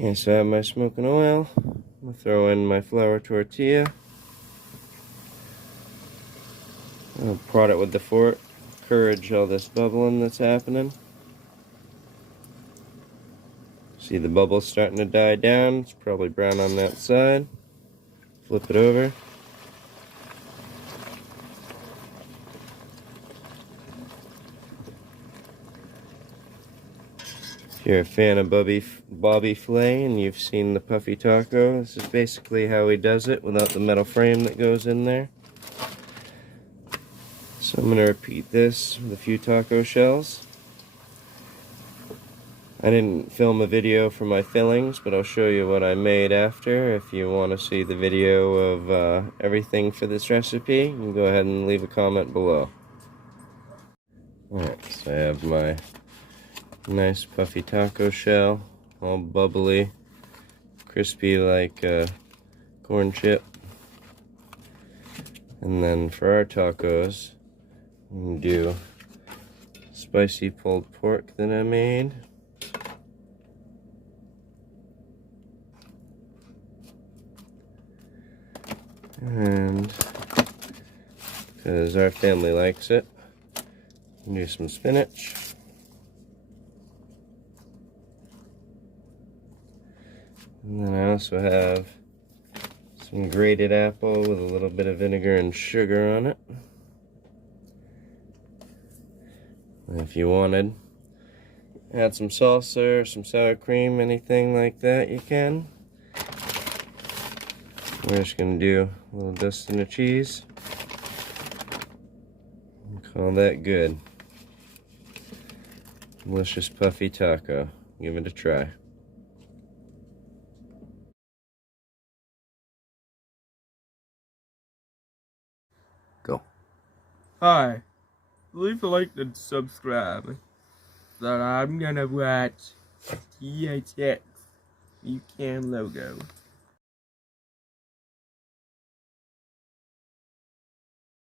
Okay, so I have my smoking oil. I'm going to throw in my flour tortilla. I'll prod it with the fork. Encourage all this bubbling that's happening. See the bubbles starting to die down. It's probably brown on that side. Flip it over. If you're a fan of Bobby Flay and you've seen the Puffy Taco, this is basically how he does it without the metal frame that goes in there. So I'm going to repeat this with a few taco shells. I didn't film a video for my fillings, but I'll show you what I made after. If you want to see the video of everything for this recipe, you can go ahead and leave a comment below. Alright, so I have my nice puffy taco shell, all bubbly, crispy like a corn chip. And then for our tacos, we can do spicy pulled pork that I made. And because our family likes it, do some spinach. And then I also have some grated apple with a little bit of vinegar and sugar on it. And if you wanted, add some salsa or some sour cream, anything like that you can. We're just going to do a little dusting of cheese. Call that good. Delicious puffy taco. Give it a try. Go. Hi. Leave a like and subscribe. So I'm gonna watch THX UCAM logo.